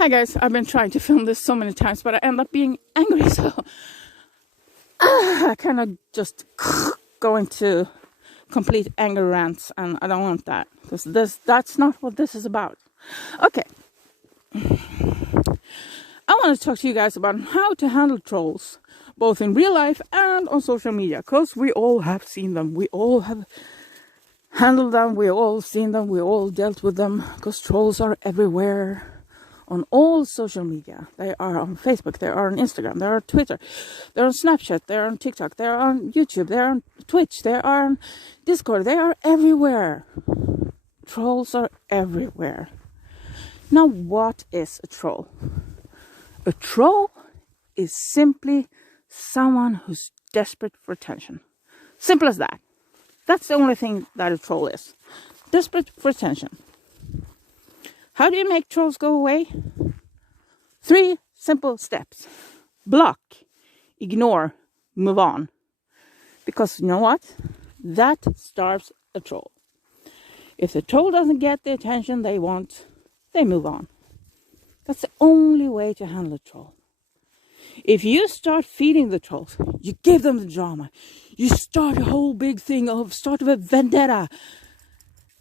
Hi guys, I've been trying to film this so many times, but I end up being angry, so I kind of just go into complete anger rants, and I don't want that, because that's not what this is about. Okay. I want to talk to you guys about how to handle trolls, both in real life and on social media, because we all have seen them, we all have handled them, we all seen them, we all dealt with them, because trolls are everywhere. On all social media. They are on Facebook, they are on Instagram, they are on Twitter, they're on Snapchat, they're on TikTok, they're on YouTube, they're on Twitch, they are on Discord, they are everywhere. Trolls are everywhere. Now, what is a troll? A troll is simply someone who's desperate for attention. Simple as that. That's the only thing that a troll is. Desperate for attention. How do you make trolls go away? 3 simple steps. Block, ignore, move on. Because you know what? That starves a troll. If the troll doesn't get the attention they want, they move on. That's the only way to handle a troll. If you start feeding the trolls, you give them the drama, you start a whole big thing of start a vendetta,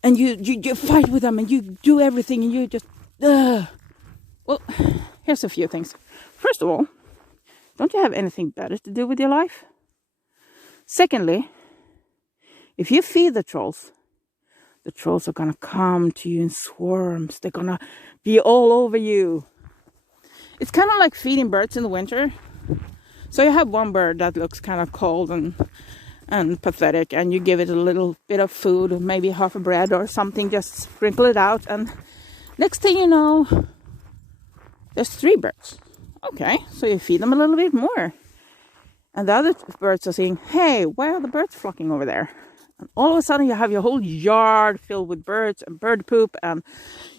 and you fight with them, and you do everything, and you just... Well, here's a few things. First of all, don't you have anything better to do with your life? Secondly, if you feed the trolls are going to come to you in swarms. They're going to be all over you. It's kind of like feeding birds in the winter. So you have one bird that looks kind of cold and pathetic, and you give it a little bit of food, maybe half a bread or something, just sprinkle it out, and next thing you know, there's 3 birds. Okay, so you feed them a little bit more, and the other birds are saying, hey, why are the birds flocking over there? And all of a sudden you have your whole yard filled with birds and bird poop, and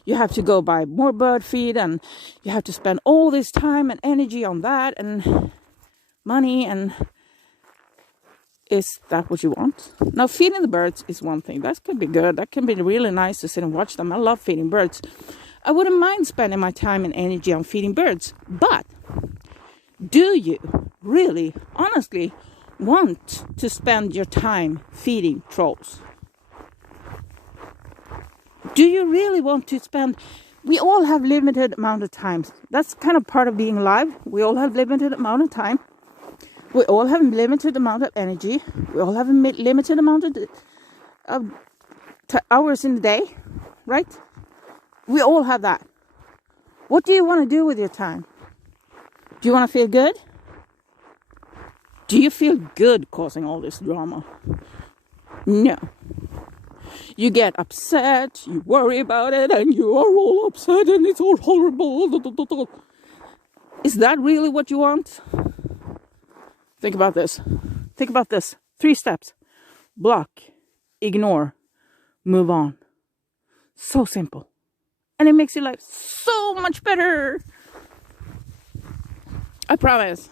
you have to go buy more bird feed, and you have to spend all this time and energy on that, and money, and is that what you want? Now, feeding the birds is one thing. That could be good. That can be really nice to sit and watch them. I love feeding birds. I wouldn't mind spending my time and energy on feeding birds. But do you really, honestly, want to spend your time feeding trolls? Do you really want to spend... We all have limited amount of time. That's kind of part of being alive. We all have limited amount of time. We all have a limited amount of energy. We all have a limited amount of hours in the day, right? We all have that. What do you want to do with your time? Do you want to feel good? Do you feel good causing all this drama? No. You get upset, you worry about it, and you are all upset, and it's all horrible. Is that really what you want? Think about this. Think about this. 3 steps. Block, ignore, move on. So simple. And it makes your life so much better. I promise.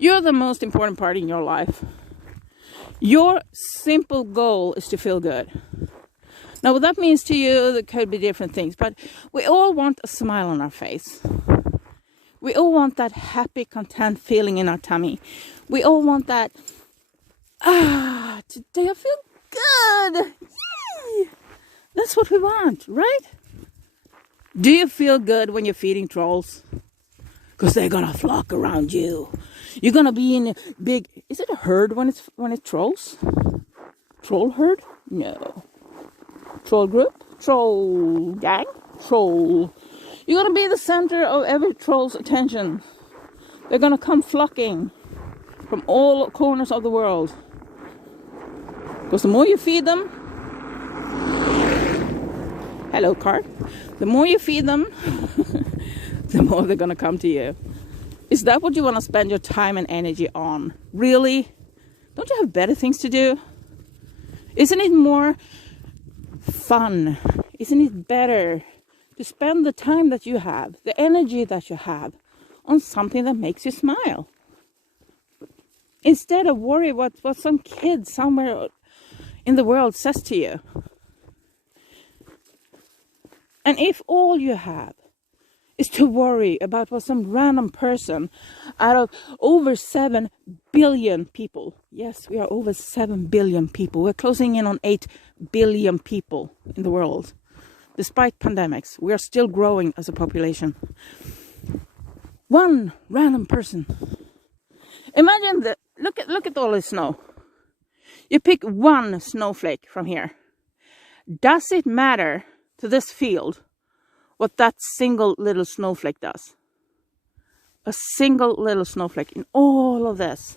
You're the most important part in your life. Your simple goal is to feel good. Now, what that means to you, there could be different things, but we all want a smile on our face. We all want that happy, content feeling in our tummy. We all want that, today I feel good. Yay! That's what we want, right? Do you feel good when you're feeding trolls? Because they're going to flock around you. You're going to be in a big... Is it a herd when it's trolls? Troll herd? No. Troll group? Troll gang? Troll... You're going to be the center of every troll's attention. They're going to come flocking from all corners of the world. Because the more you feed them... Hello, car. The more you feed them, the more they're going to come to you. Is that what you want to spend your time and energy on? Really? Don't you have better things to do? Isn't it more fun? Isn't it better to spend the time that you have, the energy that you have, on something that makes you smile? Instead of worry what some kid somewhere in the world says to you. And if all you have is to worry about what some random person out of over 7 billion people. Yes, we are over 7 billion people. We're closing in on 8 billion people in the world. Despite pandemics, we are still growing as a population. One random person. Imagine look at all this snow. You pick one snowflake from here. Does it matter to this field what that single little snowflake does? A single little snowflake in all of this.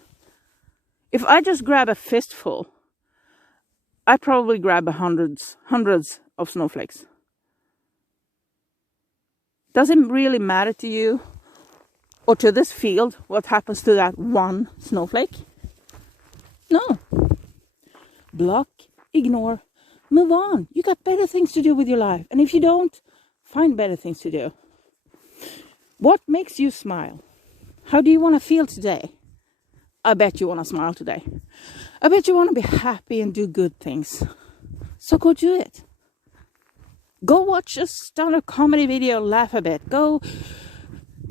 If I just grab a fistful, I probably grab hundreds of snowflakes. Does it really matter to you or to this field what happens to that one snowflake? No. Block, ignore, move on. You got better things to do with your life. And if you don't, find better things to do. What makes you smile? How do you want to feel today? I bet you want to smile today. I bet you want to be happy and do good things. So go do it. Go watch a stand-up comedy video, laugh a bit. Go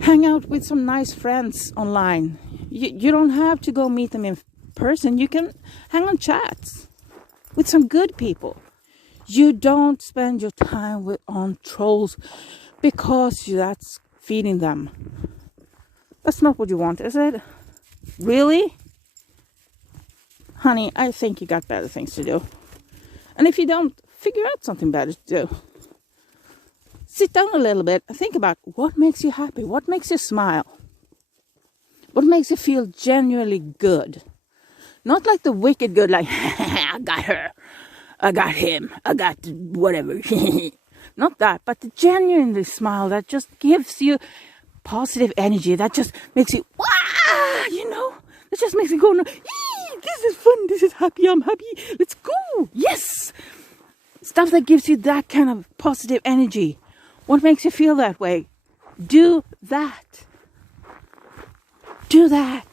hang out with some nice friends online. You don't have to go meet them in person. You can hang on chats with some good people. You don't spend your time on trolls because that's feeding them. That's not what you want, is it? Really? Honey, I think you got better things to do. And if you don't, figure out something better to do. Sit down a little bit and think about what makes you happy, what makes you smile, what makes you feel genuinely good. Not like the wicked good, like, I got her, I got him, I got whatever. Not that, but the genuinely smile that just gives you positive energy, that just makes you, wah, you know, that just makes you go, this is fun, this is happy, I'm happy, let's go, yes. Stuff that gives you that kind of positive energy. What makes you feel that way? Do that. Do that.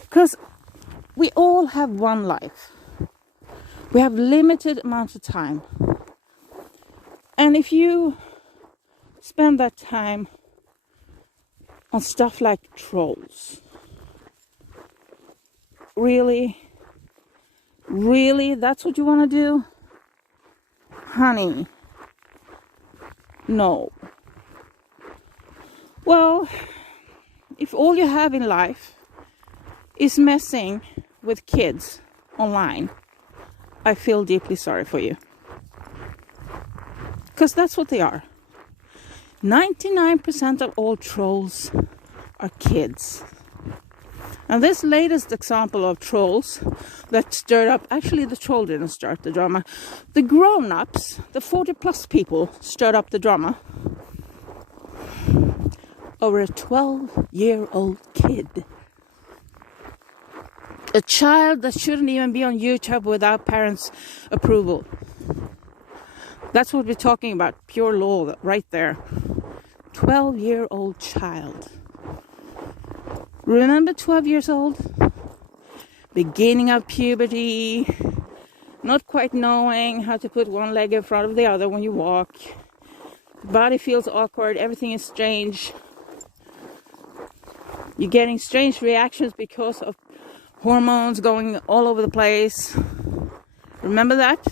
Because we all have one life. We have limited amount of time. And if you spend that time on stuff like trolls, really, that's what you want to do? Honey, no. Well, if all you have in life is messing with kids online, I feel deeply sorry for you. Because that's what they are. 99% of all trolls are kids. And this latest example of trolls that stirred up, actually the troll didn't start the drama. The grown-ups, the 40-plus people stirred up the drama over a 12-year-old kid. A child that shouldn't even be on YouTube without parents' approval. That's what we're talking about, pure law right there. 12-year-old child. Remember 12 years old? Beginning of puberty, not quite knowing how to put one leg in front of the other when you walk. The body feels awkward, everything is strange. You're getting strange reactions because of hormones going all over the place. Remember that?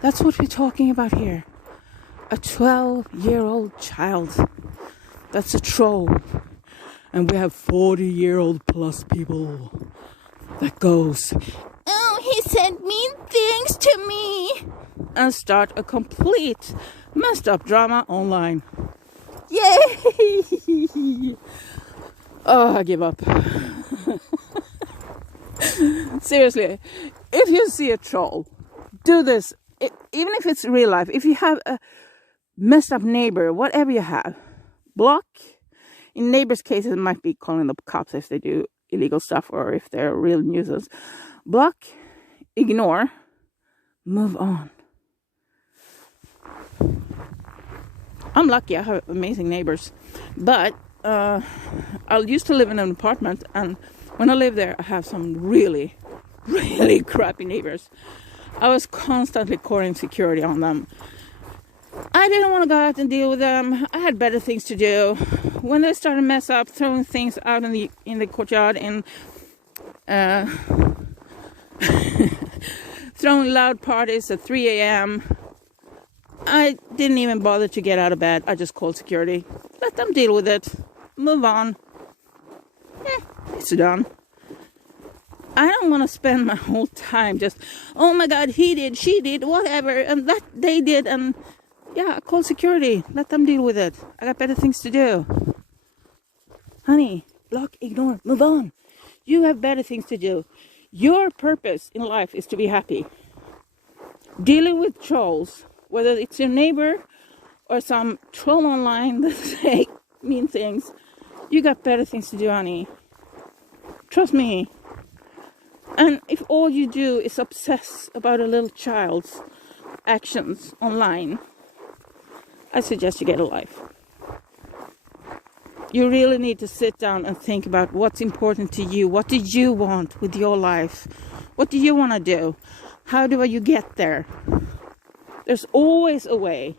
That's what we're talking about here. A 12-year-old child. That's a troll. And we have 40-year-old plus people that goes, oh, he said mean things to me. And start a complete messed up drama online. Yay! Oh, I give up. Seriously, if you see a troll, do this. Even if it's real life, if you have a messed up neighbor, whatever you have, block. In neighbors' cases, it might be calling the cops if they do illegal stuff or if they're real nuisance. Block, ignore, move on. I'm lucky, I have amazing neighbors. But I used to live in an apartment, and when I lived there, I have some really, really crappy neighbors. I was constantly calling security on them. I didn't want to go out and deal with them. I had better things to do. When they started to mess up, throwing things out in the courtyard and throwing loud parties at 3 a.m., I didn't even bother to get out of bed. I just called security. Let them deal with it. Move on. It's done. I don't want to spend my whole time just, oh my God, he did, she did, whatever, and that they did, and yeah, call security. Let them deal with it. I got better things to do. Honey, block, ignore, move on. You have better things to do. Your purpose in life is to be happy. Dealing with trolls, whether it's your neighbor or some troll online that say mean things, you got better things to do, honey. Trust me. And if all you do is obsess about a little child's actions online, I suggest you get a life. You really need to sit down and think about what's important to you. What do you want with your life? What do you want to do? How do you get there? There's always a way.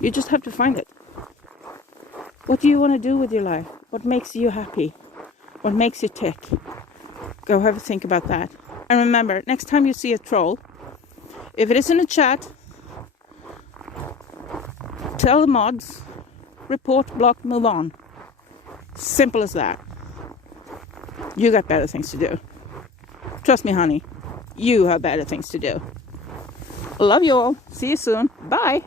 You just have to find it. What do you want to do with your life? What makes you happy? What makes you tick? Go have a think about that. And remember, next time you see a troll, if it is in a chat, tell the mods, report, block, move on. Simple as that. You got better things to do. Trust me, honey. You have better things to do. Love you all. See you soon. Bye.